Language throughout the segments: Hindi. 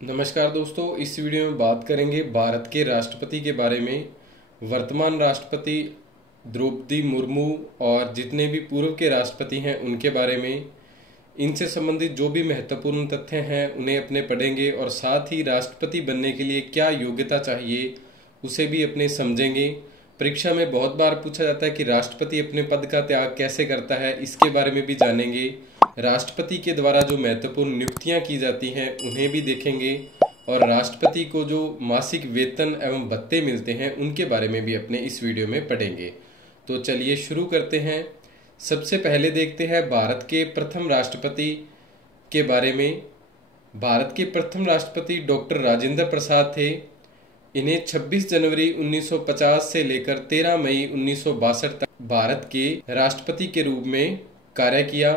नमस्कार दोस्तों, इस वीडियो में बात करेंगे भारत के राष्ट्रपति के बारे में। वर्तमान राष्ट्रपति द्रौपदी मुर्मू और जितने भी पूर्व के राष्ट्रपति हैं उनके बारे में, इनसे संबंधित जो भी महत्वपूर्ण तथ्य हैं उन्हें अपने पढ़ेंगे और साथ ही राष्ट्रपति बनने के लिए क्या योग्यता चाहिए उसे भी अपने समझेंगे। परीक्षा में बहुत बार पूछा जाता है कि राष्ट्रपति अपने पद का त्याग कैसे करता है, इसके बारे में भी जानेंगे। राष्ट्रपति के द्वारा जो महत्वपूर्ण नियुक्तियां की जाती हैं उन्हें भी देखेंगे और राष्ट्रपति को जो मासिक वेतन एवं भत्ते मिलते हैं उनके बारे में भी अपने इस वीडियो में पढ़ेंगे। तो चलिए शुरू करते हैं। सबसे पहले देखते हैं भारत के प्रथम राष्ट्रपति के बारे में। भारत के प्रथम राष्ट्रपति डॉक्टर राजेंद्र प्रसाद थे। इन्हें 26 जनवरी 1950 से लेकर 13 मई 1962 तक भारत के राष्ट्रपति के रूप में कार्य किया।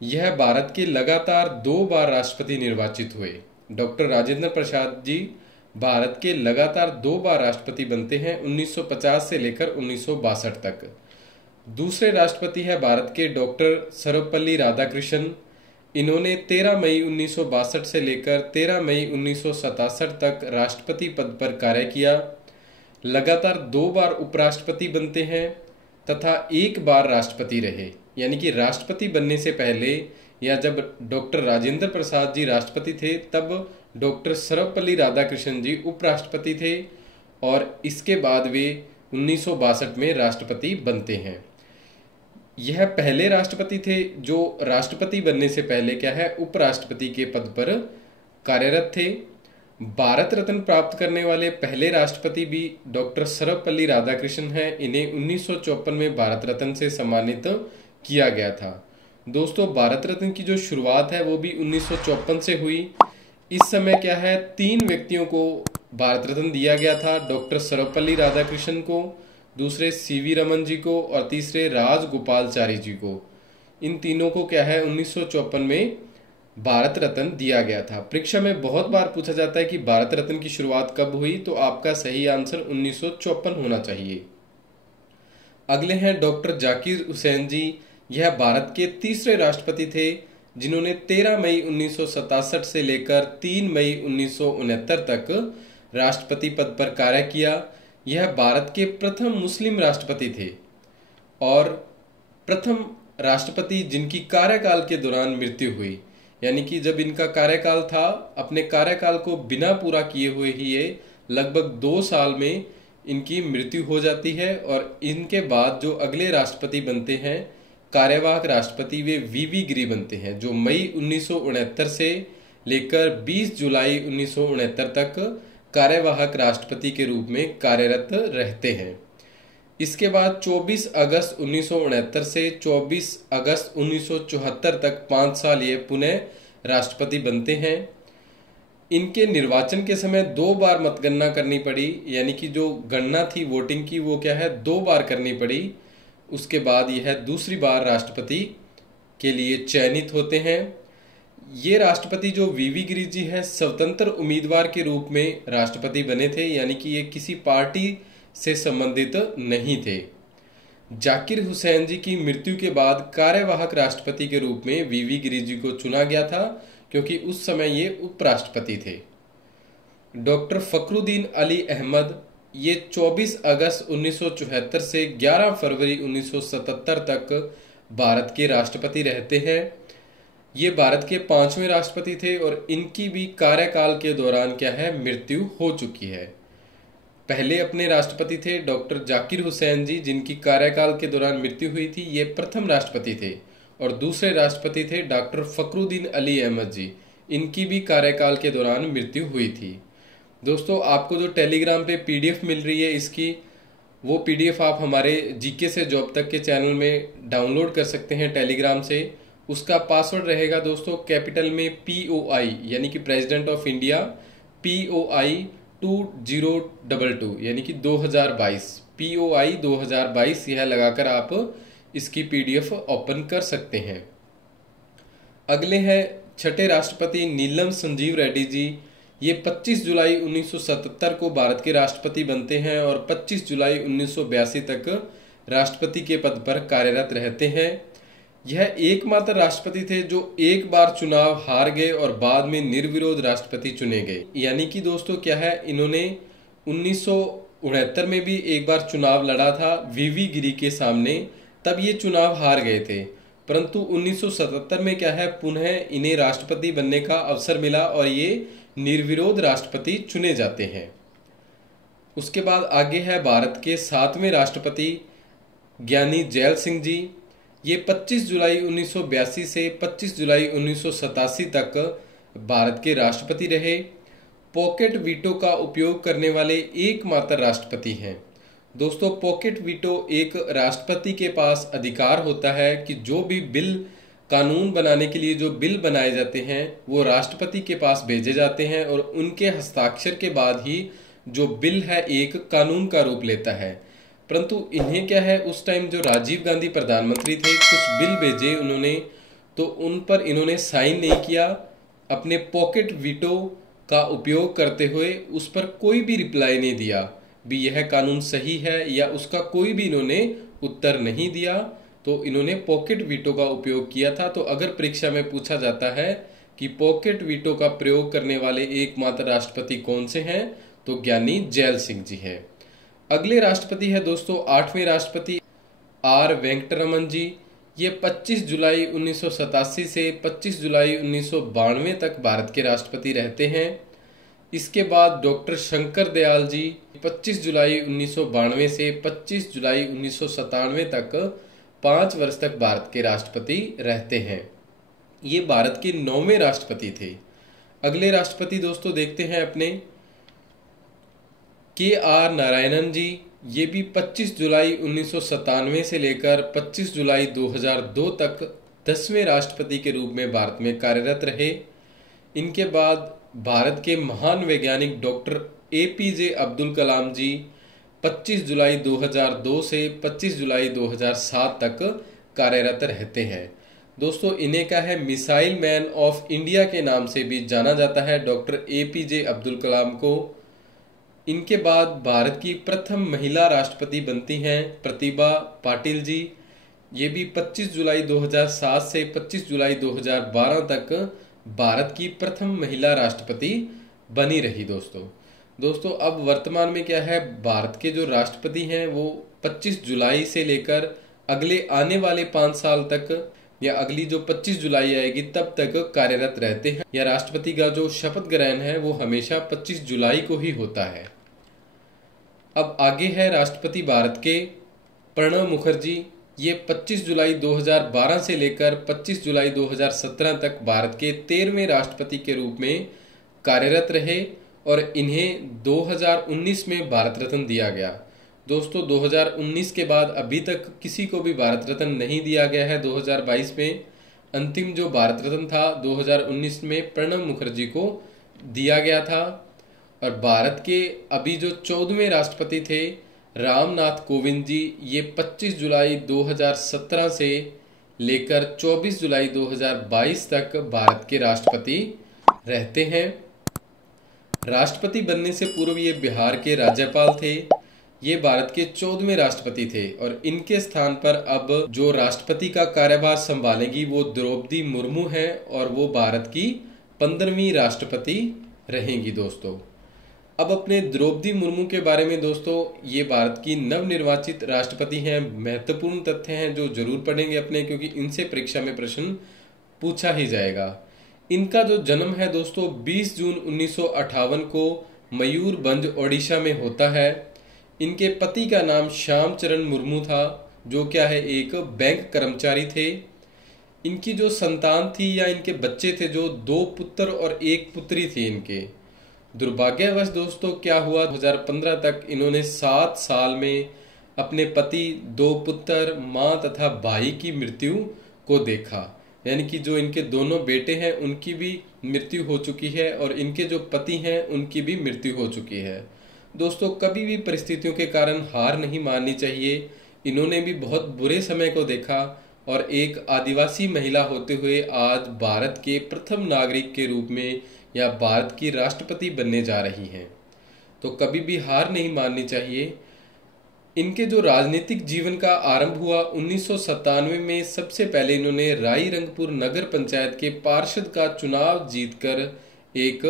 यह भारत के लगातार 2 बार राष्ट्रपति निर्वाचित हुए। डॉक्टर राजेंद्र प्रसाद जी भारत के लगातार 2 बार राष्ट्रपति बनते हैं, 1950 से लेकर 1962 तक। दूसरे राष्ट्रपति है भारत के डॉक्टर सर्वपल्ली राधाकृष्णन। इन्होंने 13 मई 1962 से लेकर 13 मई 1967 तक राष्ट्रपति पद पर कार्य किया। लगातार 2 बार उपराष्ट्रपति बनते हैं तथा 1 बार राष्ट्रपति रहे। यानी कि राष्ट्रपति बनने से पहले या जब डॉक्टर राजेंद्र प्रसाद जी राष्ट्रपति थे तब डॉक्टर सर्वपल्ली राधाकृष्णन जी उपराष्ट्रपति थे और इसके बाद वे 1962 में राष्ट्रपति बनते हैं। यह पहले राष्ट्रपति थे जो राष्ट्रपति बनने से पहले उपराष्ट्रपति के पद पर कार्यरत थे। भारत रत्न प्राप्त करने वाले पहले राष्ट्रपति भी डॉक्टर सर्वपल्ली राधाकृष्णन हैं। इन्हें 1954 में भारत रत्न से सम्मानित किया गया था। दोस्तों, भारत रत्न की जो शुरुआत है वो भी 1954 से हुई। इस समय 3 व्यक्तियों को भारत रत्न दिया गया था। डॉक्टर सर्वपल्ली राधाकृष्णन को, दूसरे सीवी रमन जी को और तीसरे राजगोपालाचारी जी को। इन तीनों को 1954 में भारत रत्न दिया गया था। परीक्षा में बहुत बार पूछा जाता है कि भारत रत्न की शुरुआत कब हुई, तो आपका सही आंसर 1954 होना चाहिए। अगले हैं डॉक्टर जाकिर हुसैन जी। यह भारत के तीसरे राष्ट्रपति थे जिन्होंने 13 मई 1967 से लेकर 3 मई 1969 तक राष्ट्रपति पद पर कार्य किया। यह भारत के प्रथम मुस्लिम राष्ट्रपति थे और प्रथम राष्ट्रपति जिनकी कार्यकाल के दौरान मृत्यु हुई। यानी कि जब इनका कार्यकाल था, अपने कार्यकाल को बिना पूरा किए हुए ही ये लगभग 2 साल में इनकी मृत्यु हो जाती है और इनके बाद जो अगले राष्ट्रपति बनते हैं कार्यवाहक राष्ट्रपति, वे वीवी गिरी बनते हैं जो मई 1969 से लेकर 20 जुलाई 1969 तक कार्यवाहक राष्ट्रपति के रूप में कार्यरत रहते हैं। इसके बाद 24 अगस्त 1969 से 24 अगस्त 1974 तक 5 साल ये पुनः राष्ट्रपति बनते हैं। इनके निर्वाचन के समय 2 बार मतगणना करनी पड़ी। यानी कि जो गणना थी वोटिंग की वो 2 बार करनी पड़ी। उसके बाद यह दूसरी बार राष्ट्रपति के लिए चयनित होते हैं। ये राष्ट्रपति जो वीवी गिरी जी है स्वतंत्र उम्मीदवार के रूप में राष्ट्रपति बने थे। यानी कि ये किसी पार्टी से संबंधित नहीं थे। जाकिर हुसैन जी की मृत्यु के बाद कार्यवाहक राष्ट्रपति के रूप में वीवी गिरी जी को चुना गया था क्योंकि उस समय ये उपराष्ट्रपति थे। डॉक्टर फखरुद्दीन अली अहमद, ये 24 अगस्त 1974 से 11 फरवरी 1977 तक भारत के राष्ट्रपति रहते हैं। ये भारत के 5वें राष्ट्रपति थे और इनकी भी कार्यकाल के दौरान मृत्यु हो चुकी है। पहले अपने राष्ट्रपति थे डॉक्टर जाकिर हुसैन जी जिनकी कार्यकाल के दौरान मृत्यु हुई थी, ये प्रथम राष्ट्रपति थे। और दूसरे राष्ट्रपति थे डॉक्टर फखरुद्दीन अली अहमद जी, इनकी भी कार्यकाल के दौरान मृत्यु हुई थी। दोस्तों, आपको जो टेलीग्राम पे पीडीएफ मिल रही है इसकी, वो पीडीएफ आप हमारे जीके से जॉब तक के चैनल में डाउनलोड कर सकते हैं टेलीग्राम से। उसका पासवर्ड रहेगा दोस्तों कैपिटल में POI, यानी कि प्रेसिडेंट ऑफ इंडिया, POI 2022 यानी कि 2022, POI 2022 यह लगाकर आप इसकी पीडीएफ ओपन कर सकते हैं। अगले हैं 6ठे राष्ट्रपति नीलम संजीव रेड्डी जी। ये 25 जुलाई 1977 को भारत के राष्ट्रपति बनते हैं और 25 जुलाई 1982 तक राष्ट्रपति के पद पर कार्यरत रहते हैं। यह एकमात्र राष्ट्रपति थे जो एक बार चुनाव हार गए और बाद में निर्विरोध राष्ट्रपति चुने गए। यानी कि दोस्तों क्या है, इन्होंने 1969 में भी एक बार चुनाव लड़ा था वीवी गिरी के सामने, तब ये चुनाव हार गए थे। परंतु 1977 में क्या है, पुनः इन्हें राष्ट्रपति बनने का अवसर मिला और ये निर्विरोध राष्ट्रपति चुने जाते हैं। उसके बाद आगे है भारत के 7वें राष्ट्रपति ज्ञानी जैल सिंह जी। ये 25 जुलाई 1982 से 25 जुलाई 1987 तक भारत के राष्ट्रपति रहे। पॉकेट वीटो का उपयोग करने वाले एकमात्र राष्ट्रपति हैं। दोस्तों, पॉकेट वीटो एक राष्ट्रपति के पास अधिकार होता है कि जो भी बिल, कानून बनाने के लिए जो बिल बनाए जाते हैं वो राष्ट्रपति के पास भेजे जाते हैं और उनके हस्ताक्षर के बाद ही जो बिल है एक कानून का रूप लेता है। परंतु इन्हें क्या है, उस टाइम जो राजीव गांधी प्रधानमंत्री थे, कुछ बिल भेजे उन्होंने, तो उन पर इन्होंने साइन नहीं किया। अपने पॉकेट वीटो का उपयोग करते हुए उस पर कोई भी रिप्लाई नहीं दिया भी यह कानून सही है, या उसका कोई भी इन्होंने उत्तर नहीं दिया। तो इन्होंने पॉकेट वीटो का उपयोग किया था। तो अगर परीक्षा में पूछा जाता है कि पॉकेट वीटो का प्रयोग करने वाले एकमात्र राष्ट्रपति कौन से हैं, तो ज्ञानी जैल सिंह जी हैं। अगले राष्ट्रपति है दोस्तों 8वें राष्ट्रपति आर वेंकटरमन जी। ये 25 जुलाई 1987 से 25 जुलाई 1992 तक भारत के राष्ट्रपति रहते हैं। इसके बाद डॉक्टर शंकर दयाल जी 25 जुलाई 1992 से 25 जुलाई 1997 तक 5 वर्ष तक भारत के राष्ट्रपति रहते हैं। ये भारत के 9वें राष्ट्रपति थे। अगले राष्ट्रपति दोस्तों देखते हैं अपने के आर नारायणन जी। ये भी 25 जुलाई 1997 से लेकर 25 जुलाई 2002 तक 10वें राष्ट्रपति के रूप में भारत में कार्यरत रहे। इनके बाद भारत के महान वैज्ञानिक डॉक्टर APJ अब्दुल कलाम जी 25 जुलाई 2002 से 25 जुलाई 2007 तक कार्यरत रहते हैं। दोस्तों, इन्हें क्या है, मिसाइल मैन ऑफ इंडिया के नाम से भी जाना जाता है डॉक्टर APJ अब्दुल कलाम को। इनके बाद भारत की प्रथम महिला राष्ट्रपति बनती हैं प्रतिभा पाटिल जी। ये भी 25 जुलाई 2007 से 25 जुलाई 2012 तक भारत की प्रथम महिला राष्ट्रपति बनी रही। दोस्तों अब वर्तमान में क्या है, भारत के जो राष्ट्रपति हैं वो 25 जुलाई से लेकर अगले आने वाले 5 साल तक, या अगली जो 25 जुलाई आएगी तब तक कार्यरत रहते हैं। या राष्ट्रपति का जो शपथ ग्रहण है वो हमेशा 25 जुलाई को ही होता है। अब आगे है राष्ट्रपति भारत के प्रणब मुखर्जी। ये 25 जुलाई 2012 से लेकर 25 जुलाई 2017 तक भारत के 13वें राष्ट्रपति के रूप में कार्यरत रहे और इन्हें 2019 में भारत रत्न दिया गया। दोस्तों 2019 के बाद अभी तक किसी को भी भारत रत्न नहीं दिया गया है। 2022 में अंतिम जो भारत रत्न था 2019 में प्रणब मुखर्जी को दिया गया था। और भारत के अभी जो 14वें राष्ट्रपति थे रामनाथ कोविंद जी, ये 25 जुलाई 2017 से लेकर 24 जुलाई 2022 तक भारत के राष्ट्रपति रहते हैं। राष्ट्रपति बनने से पूर्व ये बिहार के राज्यपाल थे। ये भारत के 14वें राष्ट्रपति थे और इनके स्थान पर अब जो राष्ट्रपति का कार्यभार संभालेंगी वो द्रौपदी मुर्मू हैं और वो भारत की 15वीं राष्ट्रपति रहेंगी। दोस्तों अब अपने द्रौपदी मुर्मू के बारे में दोस्तों, ये भारत की नवनिर्वाचित राष्ट्रपति हैं। महत्वपूर्ण तथ्य हैं जो जरूर पढ़ेंगे अपने, क्योंकि इनसे परीक्षा में प्रश्न पूछा ही जाएगा। इनका जो जन्म है दोस्तों 20 जून 1958 को मयूरभंज ओडिशा में होता है। इनके पति का नाम श्याम चरण मुर्मू था, जो क्या है एक बैंक कर्मचारी थे। इनकी जो संतान थी या इनके बच्चे थे जो 2 पुत्र और 1 पुत्री थी इनके। दुर्भाग्यवश दोस्तों क्या हुआ, 2015 तक इन्होंने 7 साल में अपने पति, 2 पुत्र, माँ तथा भाई की मृत्यु को देखा। यानी कि जो इनके दोनों बेटे हैं उनकी भी मृत्यु हो चुकी है और इनके जो पति हैं उनकी भी मृत्यु हो चुकी है। दोस्तों कभी भी परिस्थितियों के कारण हार नहीं माननी चाहिए। इन्होंने भी बहुत बुरे समय को देखा और एक आदिवासी महिला होते हुए आज भारत के प्रथम नागरिक के रूप में या भारत की राष्ट्रपति बनने जा रही हैं। तो कभी भी हार नहीं माननी चाहिए। इनके जो राजनीतिक जीवन का आरंभ हुआ 1997 में, सबसे पहले इन्होंने राईरंगपुर नगर पंचायत के पार्षद का चुनाव जीतकर एक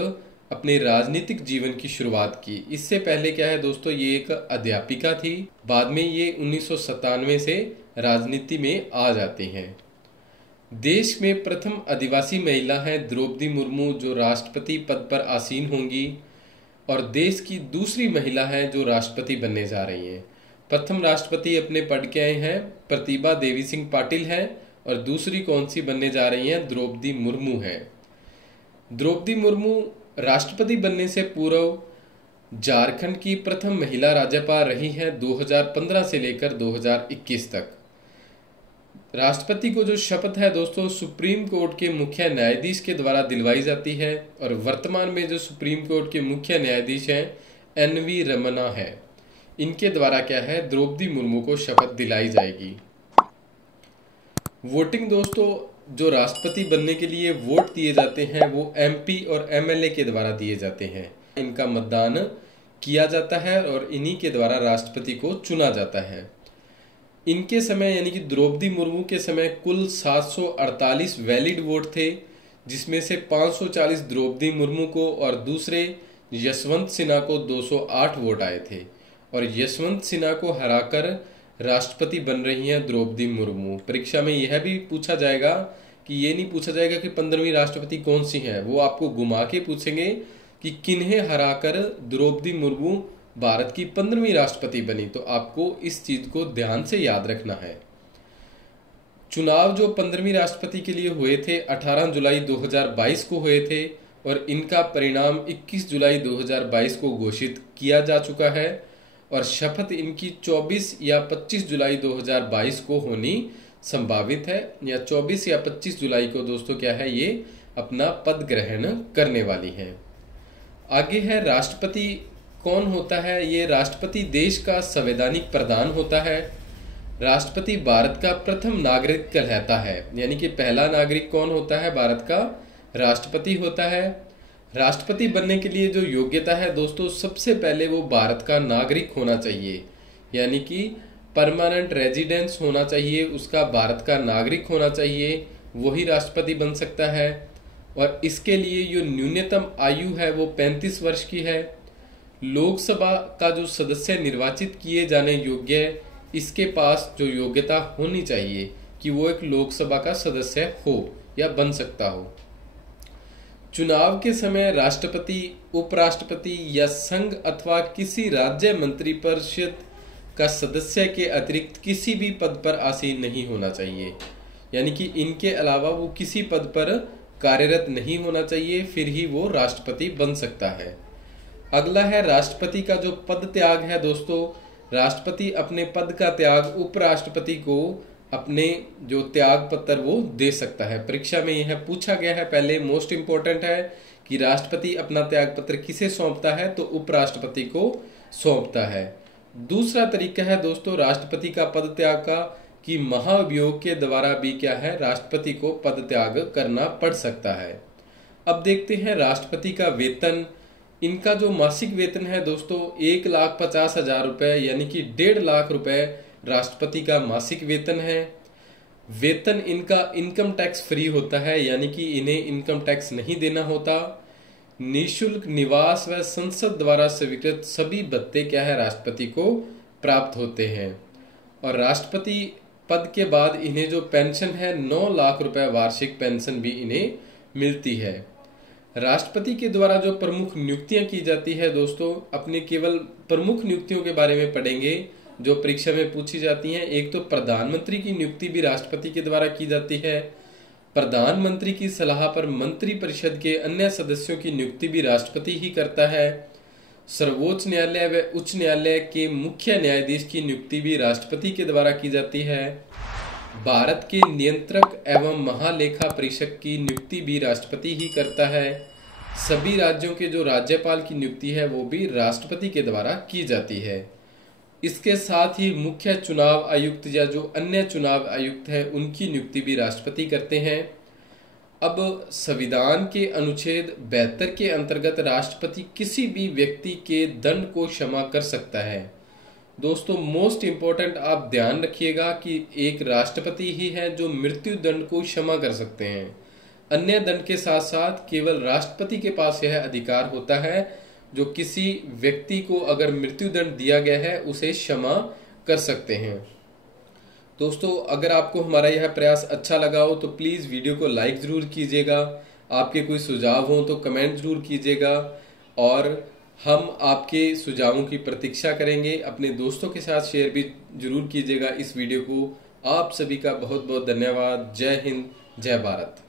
अपने राजनीतिक जीवन की शुरुआत की। इससे पहले क्या है दोस्तों, ये एक अध्यापिका थी। बाद में ये 1997 से राजनीति में आ जाती हैं। देश में प्रथम आदिवासी महिला हैं द्रौपदी मुर्मू, जो राष्ट्रपति पद पर आसीन होंगी, और देश की दूसरी महिला हैं जो राष्ट्रपति बनने जा रही हैं। प्रथम राष्ट्रपति अपने पढ़ के आए हैं प्रतिभा देवी सिंह पाटिल हैं, और दूसरी कौन सी बनने जा रही हैं, द्रौपदी मुर्मू हैं। द्रौपदी मुर्मू राष्ट्रपति बनने से पूर्व झारखंड की प्रथम महिला राज्यपाल रही हैं 2015 से लेकर 2021 तक। राष्ट्रपति को जो शपथ है दोस्तों, सुप्रीम कोर्ट के मुख्य न्यायाधीश के द्वारा दिलवाई जाती है, और वर्तमान में जो सुप्रीम कोर्ट के मुख्य न्यायाधीश हैं NV रमन्ना है। इनके द्वारा क्या है, द्रौपदी मुर्मू को शपथ दिलाई जाएगी। वोटिंग दोस्तों, जो राष्ट्रपति बनने के लिए वोट दिए जाते हैं वो MP और MLA के द्वारा दिए जाते हैं। इनका मतदान किया जाता है और इन्हीं के द्वारा राष्ट्रपति को चुना जाता है। इनके समय यानी कि द्रौपदी मुर्मू के समय कुल 748 वैलिड वोट थे, जिसमें से 540 द्रौपदी मुर्मू को और दूसरे यशवंत सिन्हा को 208 वोट आए थे, और यशवंत सिन्हा को हराकर राष्ट्रपति बन रही हैं द्रौपदी मुर्मू। परीक्षा में यह भी पूछा जाएगा कि ये नहीं पूछा जाएगा कि 15वीं राष्ट्रपति कौन सी है, वो आपको घुमा के पूछेंगे कि किन्हें हराकर द्रौपदी मुर्मू भारत की 15वीं राष्ट्रपति बनी। तो आपको इस चीज को ध्यान से याद रखना है। चुनाव जो 15वीं राष्ट्रपति के लिए हुए थे 18 जुलाई 2022 को हुए थे, और इनका परिणाम 21 जुलाई 2022 को घोषित किया जा चुका है, और शपथ इनकी 24 या 25 जुलाई 2022 को होनी संभावित है, या 24 या 25 जुलाई को दोस्तों क्या है, ये अपना पद ग्रहण करने वाली हैं। आगे है राष्ट्रपति कौन होता है। ये राष्ट्रपति देश का संवैधानिक प्रधान होता है। राष्ट्रपति भारत का प्रथम नागरिक कहलाता है, यानी कि पहला नागरिक कौन होता है, भारत का राष्ट्रपति होता है। राष्ट्रपति बनने के लिए जो योग्यता है दोस्तों, सबसे पहले वो भारत का नागरिक होना चाहिए, यानी कि परमानेंट रेजिडेंस होना चाहिए, उसका भारत का नागरिक होना चाहिए, वही राष्ट्रपति बन सकता है। और इसके लिए जो न्यूनतम आयु है वो 35 वर्ष की है। लोकसभा का जो सदस्य निर्वाचित किए जाने योग्य है, इसके पास जो योग्यता होनी चाहिए कि वो एक लोकसभा का सदस्य हो या बन सकता हो। चुनाव के समय राष्ट्रपति, उपराष्ट्रपति या संघ अथवा किसी राज्य मंत्रिपरिषद का सदस्य के अतिरिक्त किसी भी पद पर आसीन नहीं होना चाहिए, यानी कि इनके अलावा वो किसी पद पर कार्यरत नहीं होना चाहिए, फिर ही वो राष्ट्रपति बन सकता है। अगला है राष्ट्रपति का जो पद त्याग है दोस्तों, राष्ट्रपति अपने पद का त्याग उपराष्ट्रपति को अपने जो त्याग पत्र वो दे सकता है। परीक्षा में यह पूछा गया है, पहले मोस्ट इंपोर्टेंट है कि राष्ट्रपति अपना त्याग पत्र किसे सौंपता है, तो उपराष्ट्रपति को सौंपता है। दूसरा तरीका है दोस्तों राष्ट्रपति का पद त्याग का कि महाभियोग के द्वारा भी क्या है, राष्ट्रपति को पद त्याग करना पड़ सकता है। अब देखते हैं राष्ट्रपति का वेतन। इनका जो मासिक वेतन है दोस्तों 1,50,000 रुपए, यानी कि 1.5 लाख रुपए राष्ट्रपति का मासिक वेतन है। वेतन इनका इनकम टैक्स फ्री होता है, यानी कि इन्हें इनकम टैक्स नहीं देना होता। निःशुल्क निवास व संसद द्वारा स्वीकृत सभी भत्ते क्या है, राष्ट्रपति को प्राप्त होते हैं। और राष्ट्रपति पद के बाद इन्हें जो पेंशन है 9 लाख रुपए वार्षिक पेंशन भी इन्हें मिलती है। राष्ट्रपति के द्वारा जो प्रमुख नियुक्तियां की जाती है दोस्तों, अपने केवल प्रमुख नियुक्तियों के बारे में पढ़ेंगे जो परीक्षा में पूछी जाती हैं। एक तो प्रधानमंत्री की नियुक्ति भी राष्ट्रपति के द्वारा की जाती है। प्रधानमंत्री की सलाह पर मंत्रिपरिषद के अन्य सदस्यों की नियुक्ति भी राष्ट्रपति ही करता है। सर्वोच्च न्यायालय व उच्च न्यायालय के मुख्य न्यायाधीश की नियुक्ति भी राष्ट्रपति के द्वारा की जाती है। भारत के नियंत्रक एवं महालेखा परीक्षक की नियुक्ति भी राष्ट्रपति ही करता है। सभी राज्यों के जो राज्यपाल की नियुक्ति है वो भी राष्ट्रपति के द्वारा की जाती है। इसके साथ ही मुख्य चुनाव आयुक्त या जो अन्य चुनाव आयुक्त है उनकी नियुक्ति भी राष्ट्रपति करते हैं। अब संविधान के अनुच्छेद 72 के अंतर्गत राष्ट्रपति किसी भी व्यक्ति के दंड को क्षमा कर सकता है, दोस्तों मोस्ट इम्पोर्टेंट आप ध्यान रखिएगा कि एक राष्ट्रपति ही है जो मृत्यु दंड को क्षमा कर सकते हैं। अन्य दंड के साथ साथ केवल राष्ट्रपति के पास यह अधिकार होता है जो किसी व्यक्ति को अगर मृत्यु दंड दिया गया है उसे क्षमा कर सकते हैं। दोस्तों अगर आपको हमारा यह प्रयास अच्छा लगा हो तो प्लीज़ वीडियो को लाइक ज़रूर कीजिएगा। आपके कोई सुझाव हो तो कमेंट ज़रूर कीजिएगा और हम आपके सुझावों की प्रतीक्षा करेंगे। अपने दोस्तों के साथ शेयर भी जरूर कीजिएगा इस वीडियो को। आप सभी का बहुत बहुत धन्यवाद। जय हिंद, जय भारत।